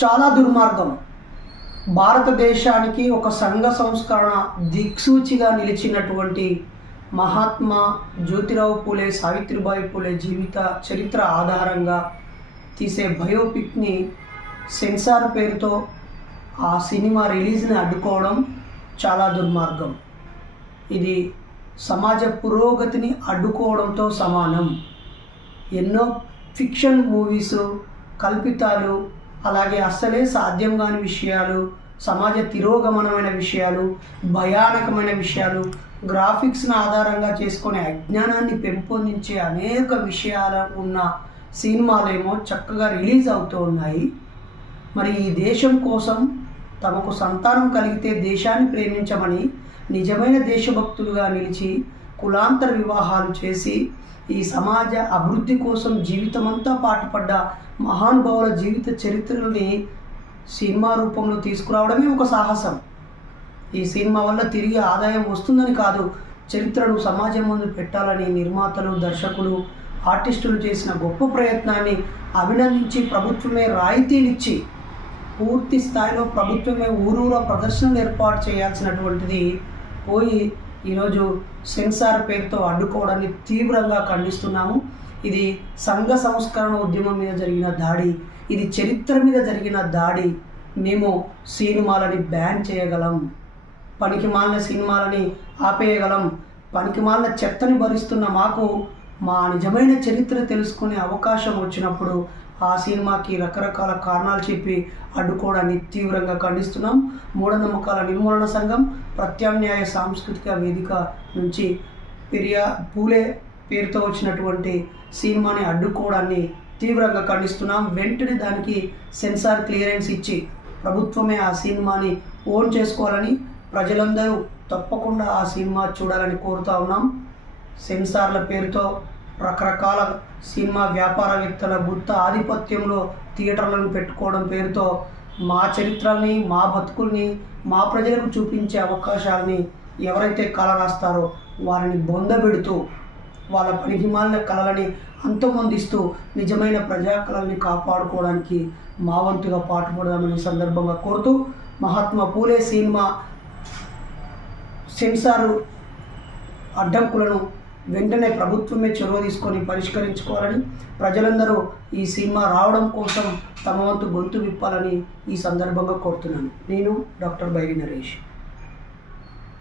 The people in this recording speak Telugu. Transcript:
చాలా దుర్మార్గం. భారతదేశానికి ఒక సంఘ సంస్కరణ దిక్సూచిగా నిలిచినటువంటి మహాత్మా జ్యోతిరావు పూలే సావిత్రిబాయి పూలే జీవిత చరిత్ర ఆధారంగా తీసే బయోపిక్ని సెన్సార్ పేరుతో ఆ సినిమా రిలీజ్ని అడ్డుకోవడం చాలా దుర్మార్గం. ఇది సమాజ పురోగతిని అడ్డుకోవడంతో సమానం. ఎన్నో ఫిక్షన్ మూవీసు, కల్పితాలు, అలాగే అస్సలే సాధ్యం కాని విషయాలు, సమాజ తిరోగమనమైన విషయాలు, భయానకమైన విషయాలు, గ్రాఫిక్స్ను ఆధారంగా చేసుకునే అజ్ఞానాన్ని పెంపొందించే అనేక విషయాలు ఉన్న సినిమాలేమో చక్కగా రిలీజ్ అవుతూ ఉన్నాయి. మరి ఈ దేశం కోసం తమకు సంతానం కలిగితే దేశాన్ని ప్రేమించమని నిజమైన దేశభక్తులుగా నిలిచి కులాంతర వివాహాలు చేసి ఈ సమాజ అభివృద్ధి కోసం జీవితమంతా పాటుపడ్డ మహానుభావుల జీవిత చరిత్రలని సినిమా రూపంలో తీసుకురావడమే ఒక సాహసం. ఈ సినిమా వల్ల తిరిగి ఆదాయం వస్తుందని కాదు, చరిత్రను సమాజం ముందు పెట్టాలని నిర్మాతలు, దర్శకులు, ఆర్టిస్టులు చేసిన గొప్ప ప్రయత్నాన్ని అభినందించి ప్రభుత్వమే రాయితీనిచ్చి పూర్తి స్థాయిలో ప్రభుత్వమే ఊరూరా ప్రదర్శనలు ఏర్పాటు చేయాల్సినటువంటిది పోయి ఈరోజు సెన్సార్ పేరుతో అడ్డుకోవడాన్ని తీవ్రంగా ఖండిస్తున్నాము. ఇది సంఘ సంస్కరణ ఉద్యమం మీద జరిగిన దాడి, ఇది చరిత్ర మీద జరిగిన దాడి. మేము సినిమాలని బ్యాన్ చేయగలం, పనికిమాలిన సినిమాలని ఆపేయగలం. పనికిమాలిన చెత్తని భరిస్తున్న మాకు మా నిజమైన చరిత్ర తెలుసుకునే అవకాశం వచ్చినప్పుడు ఆ సినిమాకి రకరకాల కారణాలు చెప్పి అడ్డుకోవడాన్ని తీవ్రంగా ఖండిస్తున్నాం. మూఢనమ్మకాల నిర్మూలన సంఘం, ప్రత్యామ్నాయ సాంస్కృతిక వేదిక నుంచి పూలే పేరుతో వచ్చినటువంటి సినిమాని అడ్డుకోవడాన్ని తీవ్రంగా ఖండిస్తున్నాం. వెంటనే దానికి సెన్సార్ క్లియరెన్స్ ఇచ్చి ప్రభుత్వమే ఆ సినిమాని ఓన్ చేసుకోవాలని, ప్రజలందరూ తప్పకుండా ఆ సినిమా చూడాలని కోరుతా ఉన్నాం. సెన్సార్ల పేరుతో రకరకాల సినిమా వ్యాపారవేత్తల గుత్త ఆధిపత్యంలో థియేటర్లను పెట్టుకోవడం పేరుతో మా చరిత్రల్ని, మా బతుకుల్ని, మా ప్రజలకు చూపించే అవకాశాలని ఎవరైతే కళ రాస్తారో వారిని బొందబెడుతూ వాళ్ళ పనికిమాలిన కళలని అంతమొందిస్తూ నిజమైన ప్రజా కళల్ని కాపాడుకోవడానికి మా వంతుగా పాటుపడదామని సందర్భంగా కోరుతూ, మహాత్మా పూలే సినిమా సెన్సారు అడ్డంకులను వెంటనే ప్రభుత్వమే చొరవ తీసుకొని పరిష్కరించుకోవాలని, ప్రజలందరూ ఈ సినిమా రావడం కోసం తమ వంతు గొంతు విప్పాలని ఈ సందర్భంగా కోరుతున్నాను. నేను డాక్టర్ బైరి నరేష్.